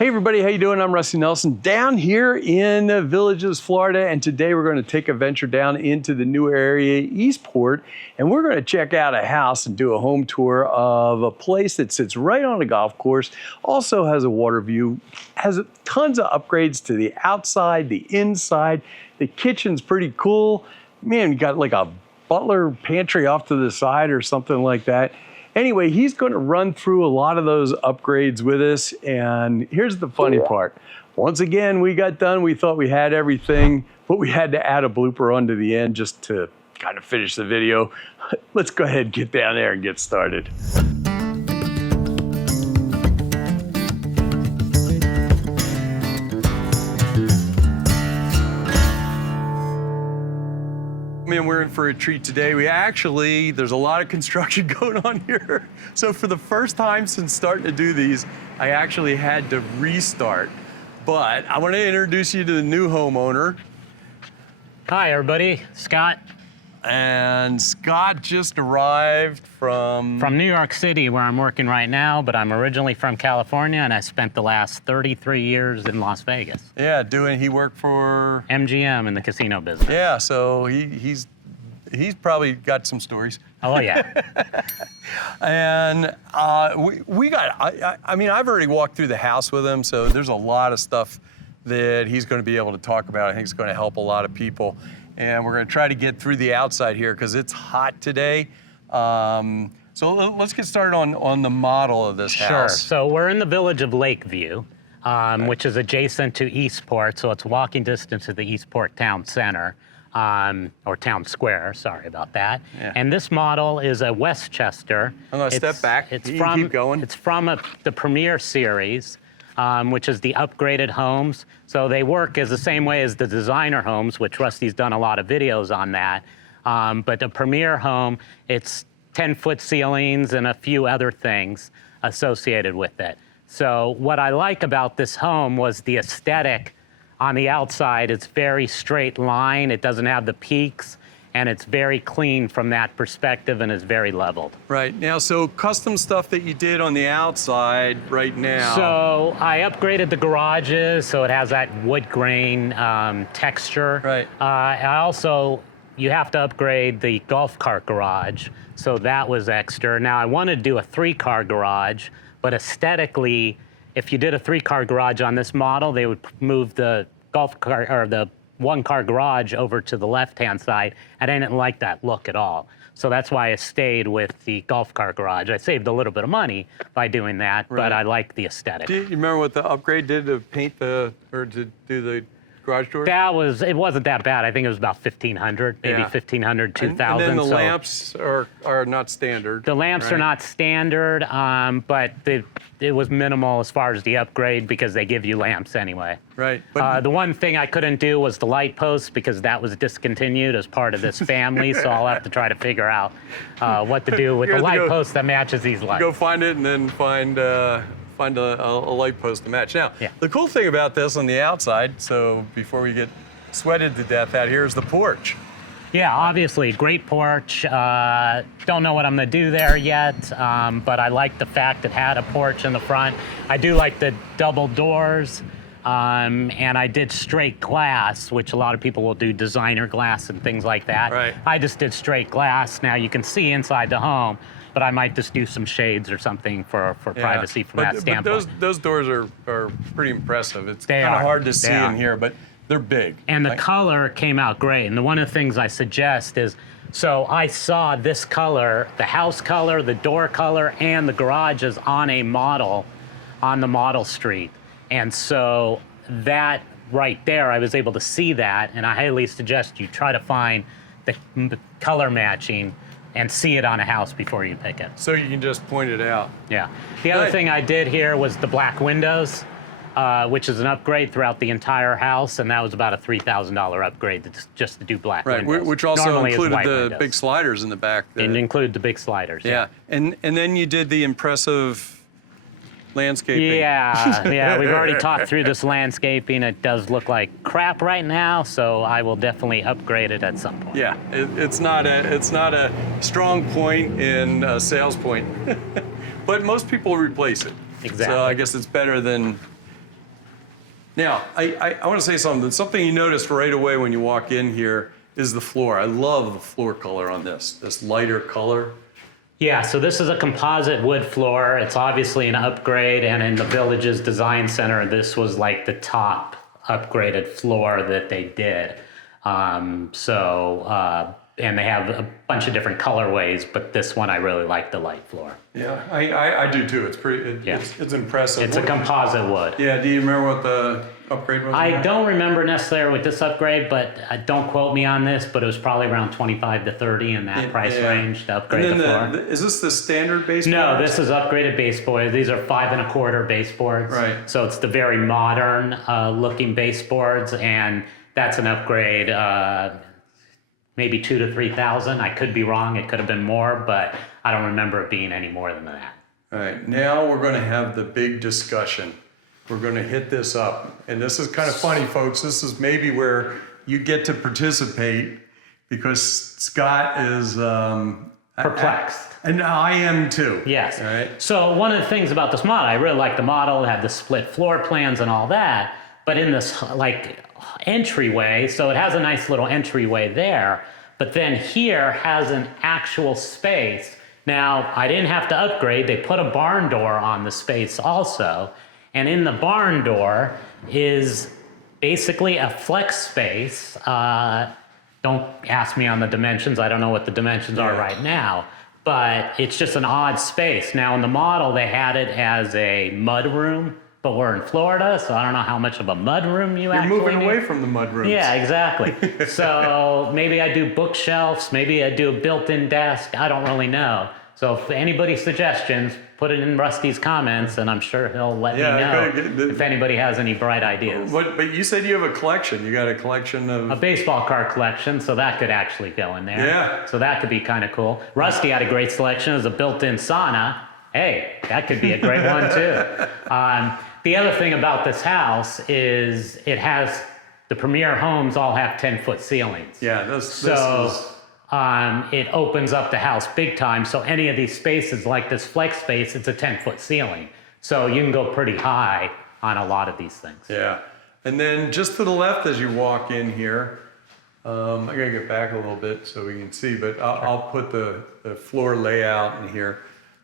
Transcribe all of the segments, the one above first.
Hey everybody, how you doing? I'm Rusty Nelson down here in the Villages, Florida, and today we're going to take a venture down into the new area, Eastport, and we're going to check out a house and do a home tour of a place that sits right on a golf course, also has a water view, has tons of upgrades to the outside, the inside. The kitchen's pretty cool. Man, you got like a Butler pantry off to the side or something like that. Anyway, he's going to run through a lot of those upgrades with us, and here's the funny part. Once again, we got done. We thought we had everything, but we had to add a blooper onto the end just to kind of finish the video. Let's go ahead and get down there and get started. Man, we're in for a treat today. There's a lot of construction going on here. So for the first time since starting to do these, I actually had to restart. But I want to introduce you to the new homeowner. Hi, everybody. Scott. And Scott just arrived from New York City, where I'm working right now, but I'm originally from California, and I spent the last 33 years in Las Vegas. Yeah, he worked for MGM in the casino business. Yeah, so he's probably got some stories. Oh, yeah. And I mean, I've already walked through the house with him, so there's a lot of stuff that he's going to be able to talk about. I think it's going to help a lot of people. And we're going to try to get through the outside here because it's hot today. So let's get started on the model of this house. Sure. So we're in the village of Lakeview, which is adjacent to Eastport. So it's walking distance to the Eastport Town Center, or Town Square. Sorry about that. Yeah. And this model is a Westchester. I'm going to step back. Keep going. It's from the Premier Series, which is the upgraded homes. So they work as the same way as the designer homes, which Rusty's done a lot of videos on that. But the Premier home, it's 10-foot ceilings and a few other things associated with it. So what I like about this home was the aesthetic on the outside. It's very straight line. It doesn't have the peaks. And it's very clean from that perspective and is very leveled. Right. Now, so custom stuff that you did on the outside right now. So I upgraded the garages, so it has that wood grain texture. Right. You have to upgrade the golf cart garage, so that was extra. Now, I wanted to do a 3-car garage, but aesthetically, if you did a 3-car garage on this model, they would move the golf cart, or the 1-car garage over to the left-hand side, and I didn't like that look at all. So that's why I stayed with the golf cart garage. I saved a little bit of money by doing that, but I like the aesthetic. Do you remember what the upgrade did to paint to do the garage doors? It wasn't that bad. I think it was about $1,500, maybe $1,500, $2,000. And then the lamps are not standard. The lamps are not standard, but it was minimal as far as the upgrade because they give you lamps anyway. Right. But the one thing I couldn't do was the light post because that was discontinued as part of this family, so I'll have to try to figure out what to do with the light post that matches these lights. Go find it and then find a light post to match. Now, the cool thing about this on the outside, so before we get sweated to death out here, is the porch. Yeah, obviously, great porch. Don't know what I'm gonna do there yet, but I like the fact it had a porch in the front. I do like the double doors, and I did straight glass, which a lot of people will do designer glass and things like that. Right. I just did straight glass. Now you can see inside the home, but I might just do some shades or something for privacy from that standpoint. But those doors are pretty impressive. It's kind of hard to see in here, but they're big. And the color came out great. And one of the things I suggest is, so I saw this color, the house color, the door color, and the garages on a model, on the model street. And so that right there, I was able to see that, and I highly suggest you try to find the color matching and see it on a house before you pick it. So you can just point it out. Yeah. The other thing I did here was the black windows, which is an upgrade throughout the entire house, and that was about a $3,000 upgrade just to do black windows. Right, which also included the big sliders in the back. It included the big sliders. Yeah. And then you did the impressive landscaping. Yeah, we've already talked through this landscaping. It does look like crap right now, so I will definitely upgrade it at some point. Yeah, it's not a strong point in a sales point, but most people replace it. Exactly. So I guess it's better than Now, I want to say something. Something you noticed right away when you walk in here is the floor. I love the floor color on this lighter color. Yeah, so this is a composite wood floor. It's obviously an upgrade, and in the Village's design center, this was like the top upgraded floor that they did. And they have a bunch of different colorways, but this one I really like the light floor. Yeah, I do too. It's pretty. It's impressive. It's a composite wood. Yeah. Do you remember what the upgrade was? I don't remember necessarily with this upgrade, but don't quote me on this. But it was probably around 25 to 30 in that price range to upgrade and then the floor. Is this the standard baseboard? No, this is upgraded baseboard. These are 5 1/4 baseboards. Right. So it's the very modern looking baseboards, and that's an upgrade. Maybe 2,000 to 3,000. I could be wrong. It could have been more, but I don't remember it being any more than that. All right, now we're going to have the big discussion. We're going to hit this up. And this is kind of funny, folks. This is maybe where you get to participate because Scott is perplexed. And I am too. Yes. All right. So one of the things about this model, I really like the model. It had the split floor plans and all that. But in this entryway, so it has a nice little entryway there, but then here has an actual space. Now, I didn't have to upgrade. They put a barn door on the space also, and in the barn door is basically a flex space. Don't ask me on the dimensions. I don't know what the dimensions are right now, but it's just an odd space. Now, in the model, they had it as a mud room, but we're in Florida, so I don't know how much of a mud room you actually need. You're moving away from the mud rooms. Yeah, exactly. So maybe I do bookshelves, maybe I do a built-in desk. I don't really know. So if anybody's suggestions, put it in Rusty's comments, and I'm sure he'll let me know if anybody has any bright ideas. But you said you have a collection. You got a collection of... A baseball card collection, so that could actually go in there. Yeah. So that could be kind of cool. Rusty had a great selection as a built-in sauna. Hey, that could be a great one too. The other thing about this house is it has, the premier homes all have 10-foot ceilings. Yeah, this is... It opens up the house big time. So any of these spaces like this flex space, it's a 10-foot ceiling. So you can go pretty high on a lot of these things. Yeah. And then just to the left as you walk in here, I gotta get back a little bit so we can see, but I'll put the floor layout in here.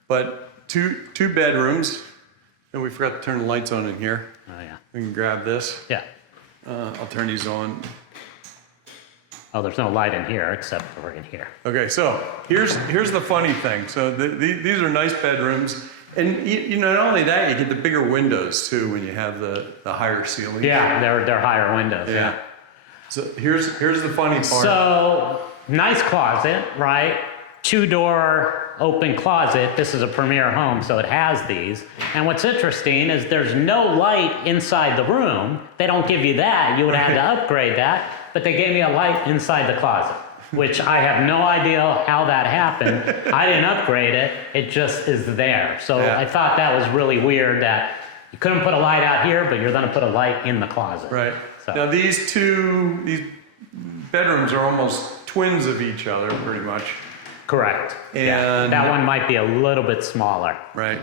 But two bedrooms. And we forgot to turn the lights on in here. Oh, yeah. We can grab this. Yeah. I'll turn these on. Oh, there's no light in here except for in here. Okay, so here's the funny thing. So these are nice bedrooms. And you know, not only that, you get the bigger windows too when you have the higher ceilings. Yeah, they're higher windows. Yeah. So here's the funny part. So nice closet, right? 2-door open closet. This is a premier home, so it has these. And what's interesting is there's no light inside the room. They don't give you that. You would have to upgrade that. But they gave me a light inside the closet, which I have no idea how that happened. I didn't upgrade it. It just is there. So I thought that was really weird that you couldn't put a light out here, but you're going to put a light in the closet. Right. So. Now these bedrooms are almost twins of each other, pretty much. Correct. And yeah. That one might be a little bit smaller. Right.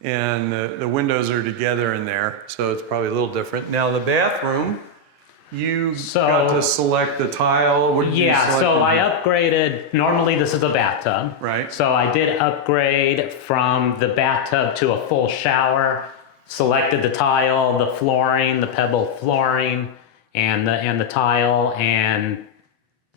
And the windows are together in there, so it's probably a little different. Now the bathroom, you got to select the tile. What did you select? So I upgraded. Normally this is a bathtub. Right. So I did upgrade from the bathtub to a full shower. Selected the tile, the flooring, the pebble flooring, and the tile, and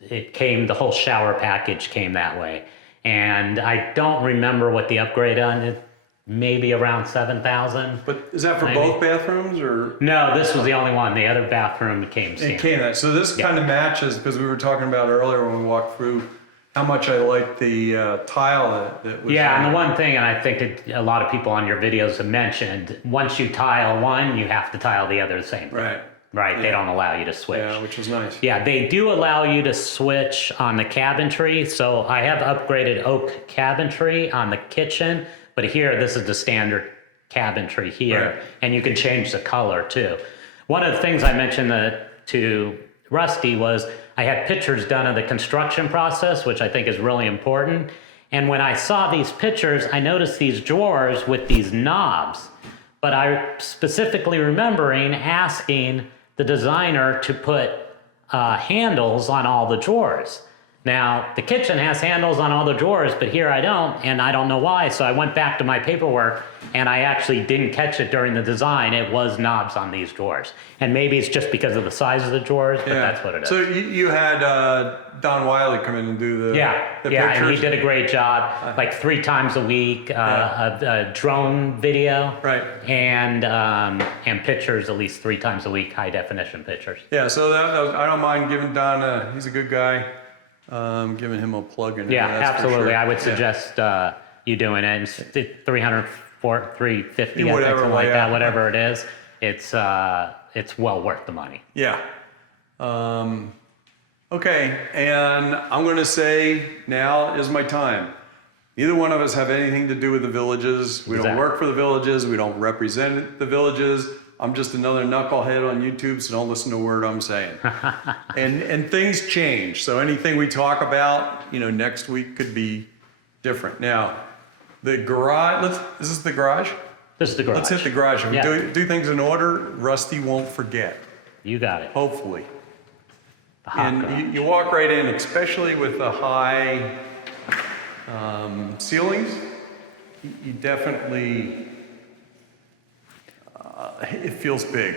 the whole shower package came that way. And I don't remember what the upgrade on it, maybe around 7,000. But is that for both bathrooms or? No, this was the only one. The other bathroom came standard. It came that. So this kind of matches, because we were talking about earlier when we walked through how much I liked the tile that was. Yeah, and the one thing, and I think a lot of people on your videos have mentioned, once you tile one, you have to tile the other the same thing. Right. Right, yeah. They don't allow you to switch. Yeah, which was nice. Yeah, they do allow you to switch on the cabinetry. So I have upgraded oak cabinetry on the kitchen, but here, this is the standard cabinetry here. Right. And you can change the color too. One of the things I mentioned to Rusty was I had pictures done of the construction process, which I think is really important. And when I saw these pictures, I noticed these drawers with these knobs. but I specifically remembering asking the designer to put handles on all the drawers. Now, the kitchen has handles on all the drawers, but here I don't, and I don't know why. So I went back to my paperwork, and I actually didn't catch it during the design. It was knobs on these drawers. And maybe it's just because of the size of the drawers, but that's what it is. So you had Don Wiley come in and do the pictures? And he did a great job, like 3 times a week, a drone video, right, and pictures at least 3 times a week, high definition pictures. Yeah, so I don't mind giving Don he's a good guy. Giving him a plug in. Yeah, absolutely. Sure. I would suggest you doing it. It's 350, whatever, I think, something like that. Whatever it is, it's well worth the money. Yeah. Okay, and I'm going to say now is my time. Neither one of us have anything to do with the villages. We don't work for the villages. We don't represent the villages. I'm just another knucklehead on YouTube, so don't listen to a word I'm saying. and things change. So anything we talk about, next week could be different. Now, the garage, is this the garage? This is the garage. Let's hit the garage. If we do things in order, Rusty won't forget. You got it. Hopefully. And you walk right in, especially with the high ceilings, you definitely, it feels big.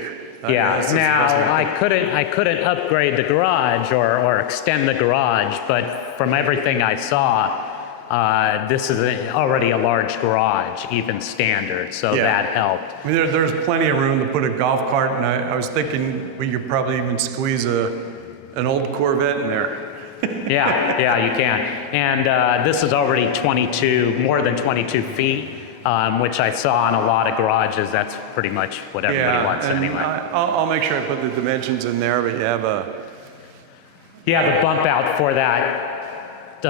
Yeah. Now I couldn't upgrade the garage or extend the garage, but from everything I saw, this is already a large garage, even standard, so that helped. I mean, there's plenty of room to put a golf cart, and I was thinking we could probably even squeeze an old Corvette in there. Yeah, you can. And this is already more than 22 feet. Which I saw in a lot of garages. That's pretty much what everybody wants anyway. I'll make sure I put the dimensions in there, but you have the bump out for that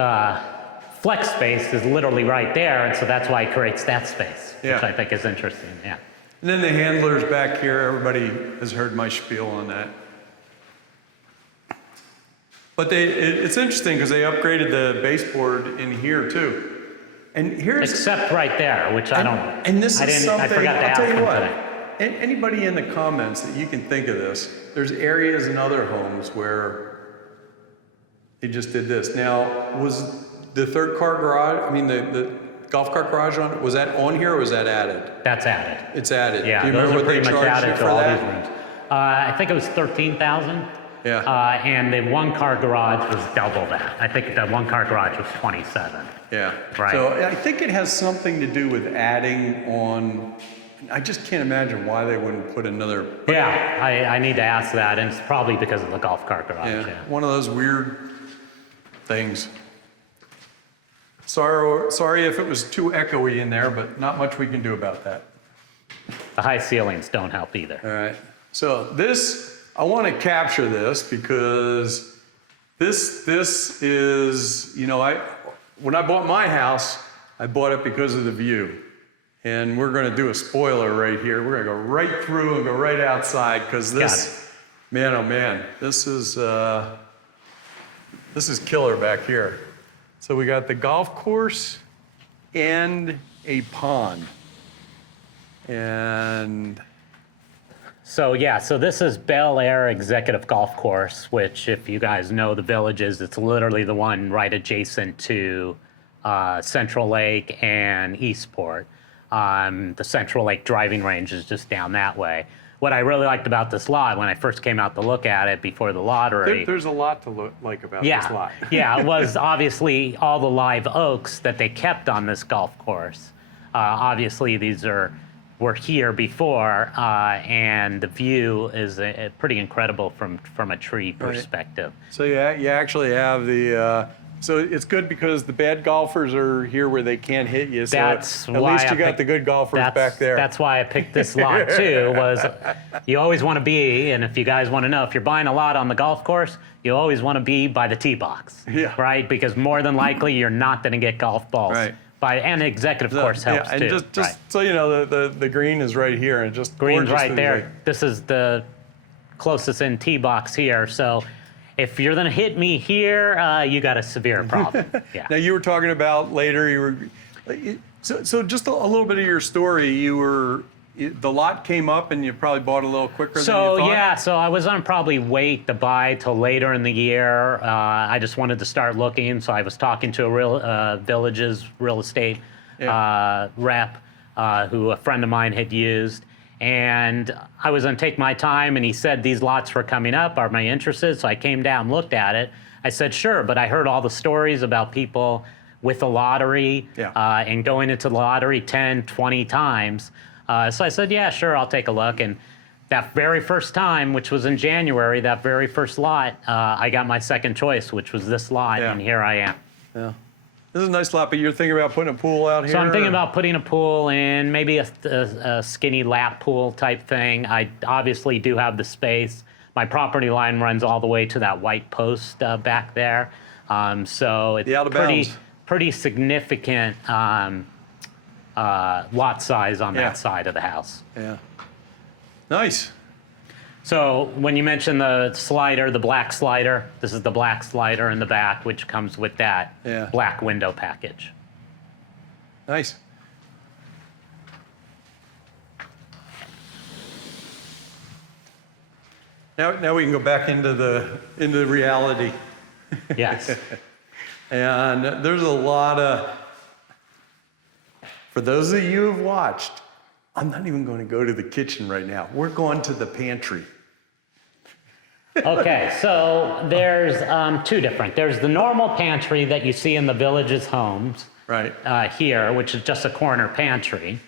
flex space is literally right there, and so that's why it creates that space, which I think is interesting. Yeah. And then the handlers back here. Everybody has heard my spiel on that. But it's interesting because they upgraded the baseboard in here too. And here's except right there, which I don't. And this is something. I forgot to ask I'll tell you them what. today. Anybody in the comments that you can think of this, there's areas in other homes where they just did this. Now, was the third car garage? I mean, the golf cart garage was that on here or was that added? That's added. It's added. Yeah, do you those remember are what they pretty much charged added you to for all that? these rooms. I think it was $13,000. Yeah. And the one-car garage was double that. I think the one-car garage was 27. Yeah. Right. So I think it has something to do with adding on. I just can't imagine why they wouldn't put another. Yeah, I need to ask that, and it's probably because of the golf cart garage. Yeah. One of those weird things. Sorry if it was too echoey in there, but not much we can do about that. The high ceilings don't help either. All right. So I want to capture this because this is, when I bought my house, I bought it because of the view. And we're going to do a spoiler right here. We're going to go right through and go right outside because this, man, oh man, this is killer back here. So we got the golf course and a pond. And so this is Bel Air Executive Golf Course, which if you guys know the villages, it's literally the one right adjacent to Central Lake and Eastport. The Central Lake driving range is just down that way. What I really liked about this lot when I first came out to look at it before the lottery. There's a lot to like about this lot. It was obviously all the live oaks that they kept on this golf course. Obviously, were here before, and the view is pretty incredible from a tree perspective. Right. So you actually have the. So it's good because the bad golfers are here where they can't hit you. So that's at least you got the good golfers back there. That's why I picked this lot too. Was you always want to be, and if you guys want to know, if you're buying a lot on the golf course, you always want to be by the tee box, right? Because more than likely you're not going to get golf balls. Right. And the executive course helps and too. just so you know, the green is right here, and just green's right there. This is the closest in tee box here. So if you're going to hit me here, you got a severe problem. Yeah. Now you were talking about later. So just a little bit of your story. You were the lot came up and you probably bought a little quicker than you So thought? yeah, so I was gonna probably wait to buy till later in the year. I just wanted to start looking, so I was talking to a Village's real estate rep, who a friend of mine had used, and I was gonna take my time, and he said these lots were coming up. Are you interested? So I came down, looked at it. I said sure, but I heard all the stories about people with the lottery and going into the lottery 10, 20 times. So I said, yeah, sure, I'll take a look. And that very first time, which was in January, that very first lot, I got my second choice, which was this lot, and here I am. Yeah. This is a nice lot, but you're thinking about putting a pool out here? So I'm thinking about putting a pool in, maybe a skinny lap pool type thing. I obviously do have the space. My property line runs all the way to that white post back there. So it's pretty significant lot size on that side of the house. Yeah. Nice. So when you mentioned the slider, the black slider, this is the black slider in the back, which comes with that black window package. Nice. Now we can go back into the reality. Yes. And there's a lot of, for those of you who've watched, I'm not even going to go to the kitchen right now. We're going to the pantry. Okay, so there's two different. There's the normal pantry that you see in the Village's homes. Right. Here, which is just a corner pantry.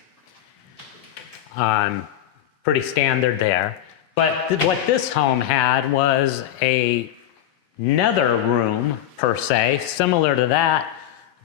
Pretty standard there. But what this home had was a nether room, per se, similar to that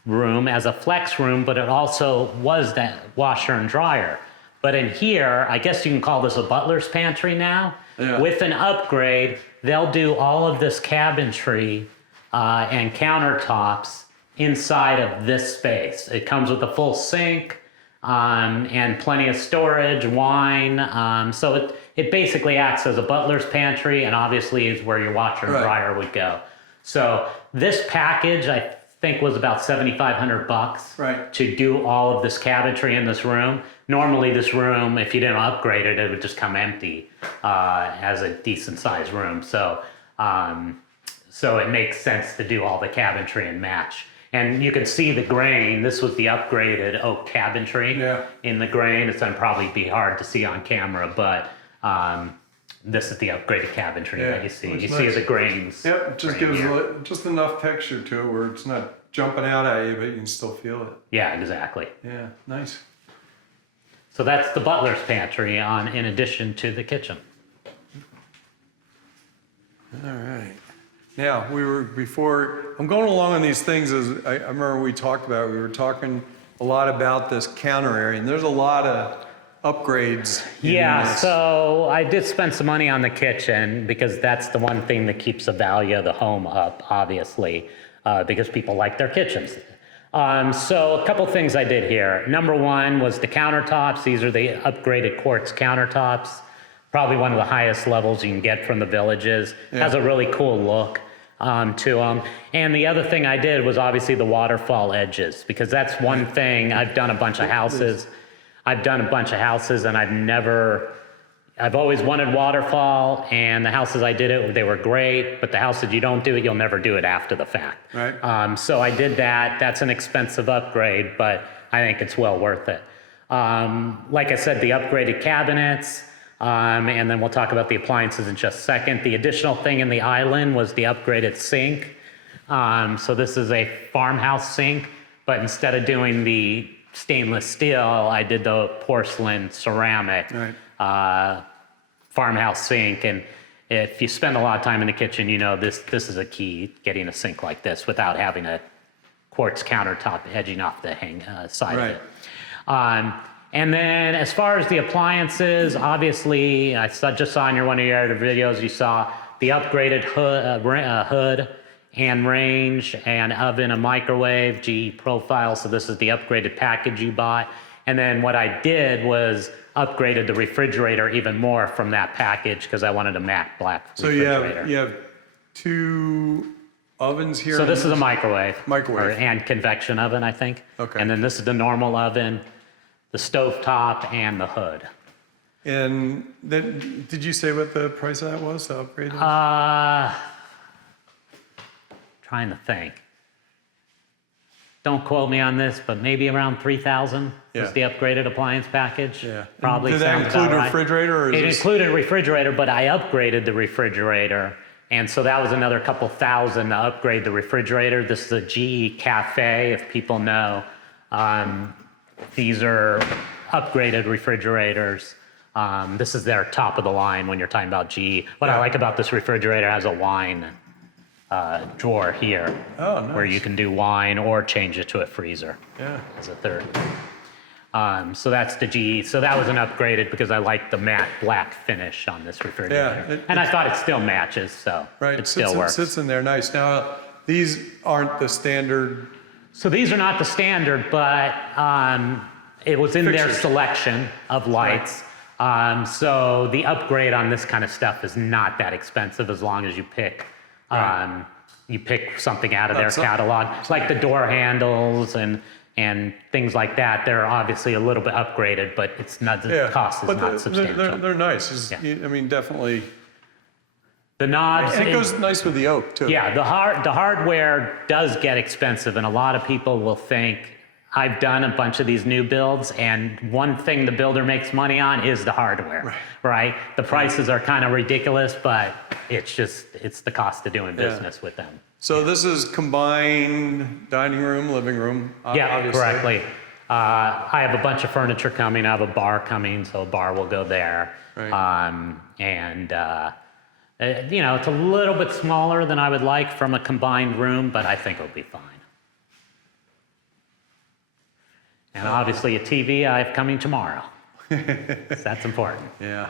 room as a flex room, but it also was that washer and dryer. But in here, I guess you can call this a butler's pantry now. Yeah. With an upgrade, they'll do all of this cabinetry and countertops inside of this space. It comes with a full sink and plenty of storage, wine. So it basically acts as a butler's pantry, and obviously is where your washer and dryer would go. So this package, I think, was about $7,500 to do all of this cabinetry in this room. Normally this room, if you didn't upgrade it, it would just come empty as a decent sized room. So it makes sense to do all the cabinetry and match. And you can see the grain. This was the upgraded oak cabinetry in the grain. It's going to probably be hard to see on camera, but this is the upgraded cabinetry that you see. You see the grains. Yep, it just gives just enough texture to it where it's not jumping out at you, but you can still feel it. Yeah, exactly. Yeah, nice. So that's the butler's pantry in addition to the kitchen. All right. Now, I'm going along on these things as I remember we talked about, we were talking a lot about this counter area, and there's a lot of upgrades. Yeah, so I did spend some money on the kitchen because that's the one thing that keeps the value of the home up, obviously, because people like their kitchens. So a couple things I did here. Number one was the countertops. These are the upgraded Quartz countertops. Probably one of the highest levels you can get from the Villages. Has a really cool look to them. And the other thing I did was obviously the waterfall edges, because that's one thing. I've done a bunch of houses. And I've always wanted waterfall, and the houses I did it, they were great, but the houses you don't do it, you'll never do it after the fact. Right. So I did that. That's an expensive upgrade, but I think it's well worth it. Like I said, the upgraded cabinets, and then we'll talk about the appliances in just a second. The additional thing in the island was the upgraded sink. So this is a farmhouse sink, but instead of doing the stainless steel, I did the porcelain ceramic farmhouse sink. And if you spend a lot of time in the kitchen, you know this is a key, getting a sink like this without having a quartz countertop edging off the side of it. And then as far as the appliances, obviously, I just saw in one of your other videos, you saw the upgraded hood and range and oven and microwave, GE profile. So this is the upgraded package you bought. And then what I did was upgraded the refrigerator even more from that package because I wanted a matte black refrigerator. So you have two ovens here? So this is a microwave. And convection oven, I think. Okay. And then this is the normal oven, the stovetop, and the hood. And then, did you say what the price of that was, the upgrade? Trying to think. Don't quote me on this, but maybe around $3,000 was the upgraded appliance package. Yeah. Probably. Did that include a refrigerator? Or it included a refrigerator, but I upgraded the refrigerator. And so that was another couple thousand to upgrade the refrigerator. This is a GE Cafe, if people know. These are upgraded refrigerators. This is their top of the line when you're talking about GE. What I like about this refrigerator, it has a wine drawer here, where you can do wine or change it to a freezer as a third. So that's the GE. So that was an upgraded because I like the matte black finish on this refrigerator. And I thought it still matches, so it still works. It sits in there nice. Now, these aren't the standard. So these are not the standard, but it was in their selection of lights. So the upgrade on this kind of stuff is not that expensive as long as you pick something out of their catalog, like the door handles and things like that. They're obviously a little bit upgraded, but it's not, the cost is not substantial. They're nice. I mean, definitely. The knobs. And it goes nice with the oak, too. Yeah, the hardware does get expensive, and a lot of people will think, I've done a bunch of these new builds, and one thing the builder makes money on is the hardware, right? The prices are kind of ridiculous, but it's the cost of doing business with them. So this is combined dining room, living room, obviously. Correctly. I have a bunch of furniture coming. I have a bar coming, so a bar will go there. It's a little bit smaller than I would like from a combined room, but I think it'll be fine. And obviously a TV I have coming tomorrow. That's important. Yeah.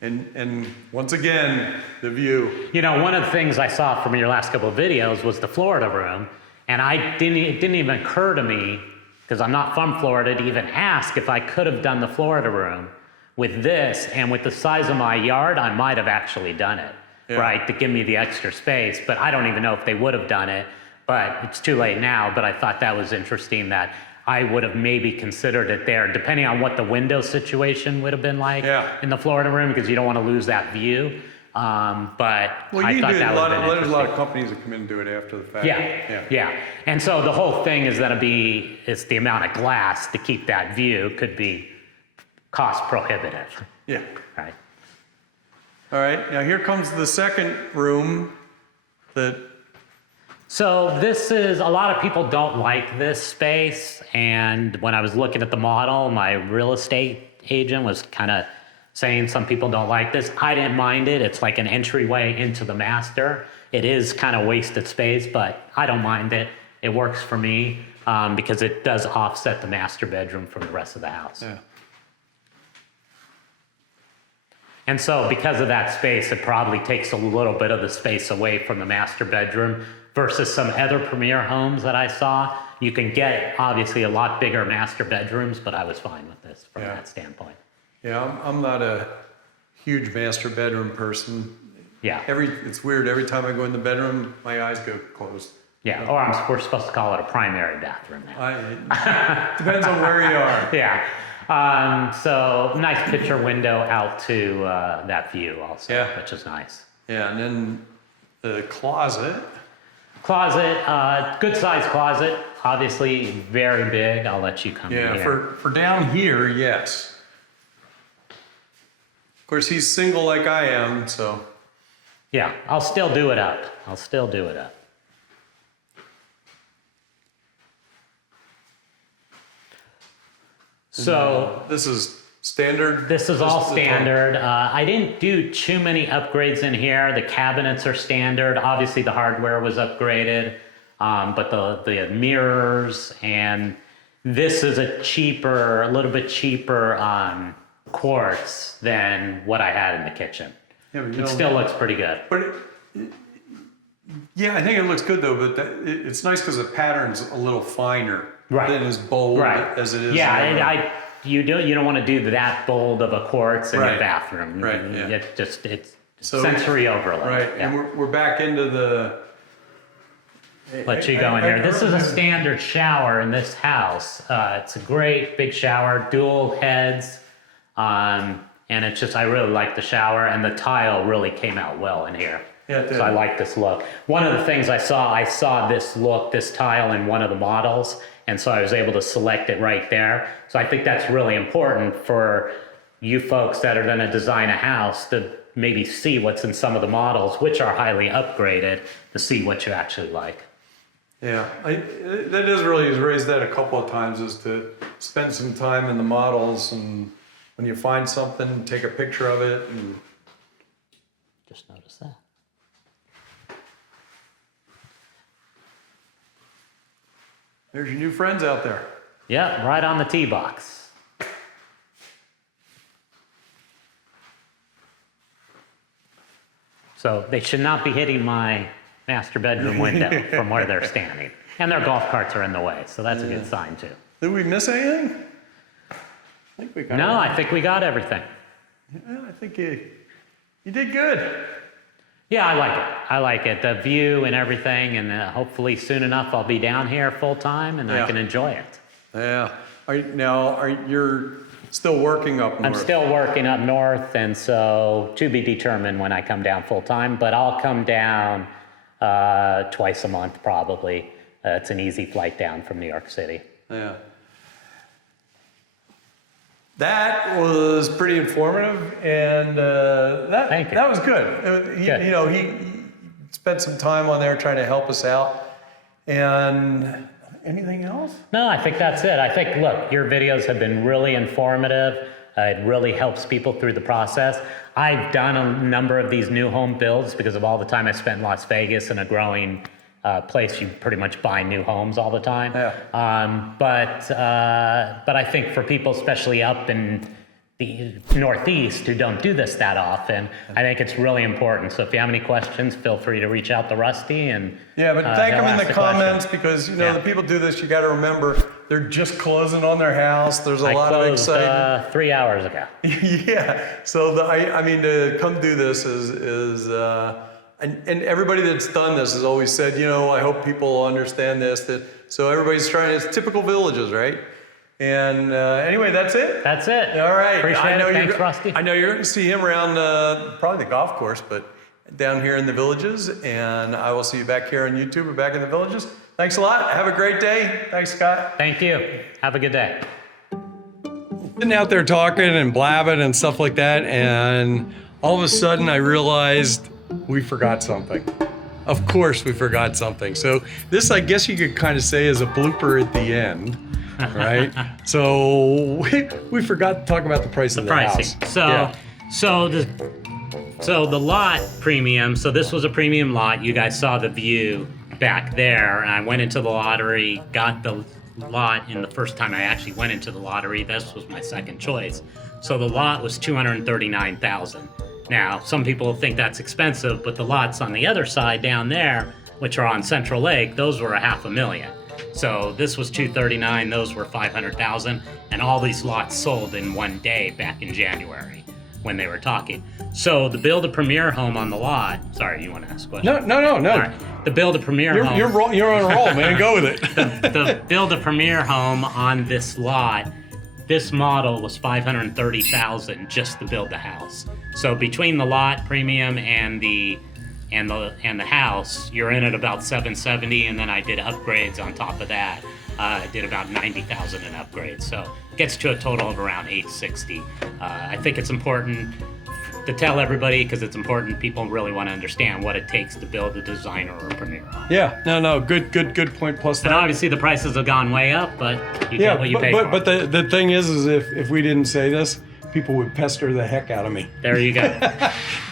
And once again, the view. You know, one of the things I saw from your last couple of videos was the Florida room. And it didn't even occur to me, because I'm not from Florida, to even ask if I could have done the Florida room. With this, and with the size of my yard, I might have actually done it, right, to give me the extra space. But I don't even know if they would have done it. But it's too late now. But I thought that was interesting that I would have maybe considered it there, depending on what the window situation would have been like in the Florida room, because you don't want to lose that view. But I thought that would have been there's a lot of companies that come in and do it after the fact. Yeah. And so the whole thing is that it's the amount of glass to keep that view could be cost prohibitive. Yeah. Right. All right. Now here comes the second room So this is, a lot of people don't like this space, and when I was looking at the model, my real estate agent was kind of saying some people don't like this. I didn't mind it. It's like an entryway into the master. It is kind of wasted space, but I don't mind it. It works for me because it does offset the master bedroom from the rest of the house. Yeah. And so because of that space, it probably takes a little bit of the space away from the master bedroom versus some other premier homes that I saw. You can get obviously a lot bigger master bedrooms, but I was fine with this from that standpoint. Yeah, I'm not a huge master bedroom person. Yeah. It's weird. Every time I go in the bedroom, my eyes go closed. Yeah, or we're supposed to call it a primary bathroom now. Depends on where you are. Yeah. So nice picture window out to that view also, which is nice. Yeah, and then the closet. Good sized closet, obviously very big. I'll let you come in here. Yeah, for down here, yes. Of course, he's single like I am, so. Yeah, I'll still do it up. So this is standard? This is all standard. I didn't do too many upgrades in here. The cabinets are standard. Obviously the hardware was upgraded, but the mirrors, and this is a little bit cheaper quartz than what I had in the kitchen. Yeah, but it still looks pretty good. But I think it looks good though, but it's nice because the pattern's a little finer. Than as bold as it is. Yeah, you don't want to do that bold of a quartz in your bathroom. Right. It's sensory overload. Right, and we're back into the. Let you go in here. This is a standard shower in this house. It's a great big shower, dual heads. And it's just, I really like the shower, and the tile really came out well in here. Yeah, it did. So I like this look. One of the things I saw this look, this tile in one of the models, and so I was able to select it right there. So I think that's really important for you folks that are gonna design a house to maybe see what's in some of the models, which are highly upgraded, to see what you actually like. Yeah, that is really, he's raised that a couple of times, is to spend some time in the models, and when you find something, take a picture of it. And Just notice that. there's your new friends out there. Yeah, right on the tee box. So they should not be hitting my master bedroom window from where they're standing. And their golf carts are in the way, so that's a good sign too. Did we miss anything? I think we got No, it. I think we got everything. Yeah, I think you did good. Yeah, I like it. I like it. The view and everything, and hopefully soon enough I'll be down here full time and I can enjoy it. Yeah. You're still working up north? I'm still working up north, and so to be determined when I come down full time, but I'll come down twice a month probably. It's an easy flight down from New York City. Yeah. That was pretty informative, and Thank you. that was good. He spent some time on there trying to help us out. And anything else? No, I think that's it. I think, look, your videos have been really informative. It really helps people through the process. I've done a number of these new home builds because of all the time I spent in Las Vegas, in a growing place. You pretty much buy new homes all the time. Yeah. But I think for people, especially up in the Northeast, who don't do this that often, I think it's really important. So if you have any questions, feel free to reach out to Rusty. And but thank them in the comments, because the people do this. You got to remember, they're just closing on their house. There's a lot of excitement. 3 hours ago. Yeah. So to come do this is and everybody that's done this has always said, I hope people understand this. So everybody's trying. It's typical villages, right? And anyway, that's it. That's it. All right. Appreciate it. Thanks, Rusty. I know you're going to see him around probably the golf course, but down here in the villages. And I will see you back here on YouTube or back in the villages. Thanks a lot. Have a great day. Thanks, Scott. Thank you. Have a good day. Sitting out there talking and blabbing and stuff like that, and all of a sudden I realized we forgot something. Of course we forgot something. So this, I guess you could kind of say, is a blooper at the end. Right? So we forgot to talk about the price of the house. So the lot premium, so this was a premium lot. You guys saw the view back there. And I went into the lottery, got the lot in the first time I actually went into the lottery. This was my second choice. So the lot was $239,000. Now, some people think that's expensive, but the lots on the other side down there, which are on Central Lake, those were $500,000. So this was $239,000, those were $500,000, and all these lots sold in one day back in January when they were talking. So the build a premier home on the lot. Sorry, you want to ask a question? No. All right. The build a premier home. You're on a roll, man. Go with it. The build a premier home on this lot. This model was $530,000 just to build the house. So between the lot premium and the house, you're in at about $770,000, and then I did upgrades on top of that. I did about $90,000 in upgrades, so it gets to a total of around $860,000. I think it's important to tell everybody, because it's important. People really want to understand what it takes to build a designer or a premier home. Yeah, no, good point. Plus that. And obviously the prices have gone way up, but you get what you pay for. But the thing is if we didn't say this, people would pester the heck out of me. There you go.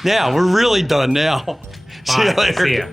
Now we're really done now. Bye. See you later. See ya.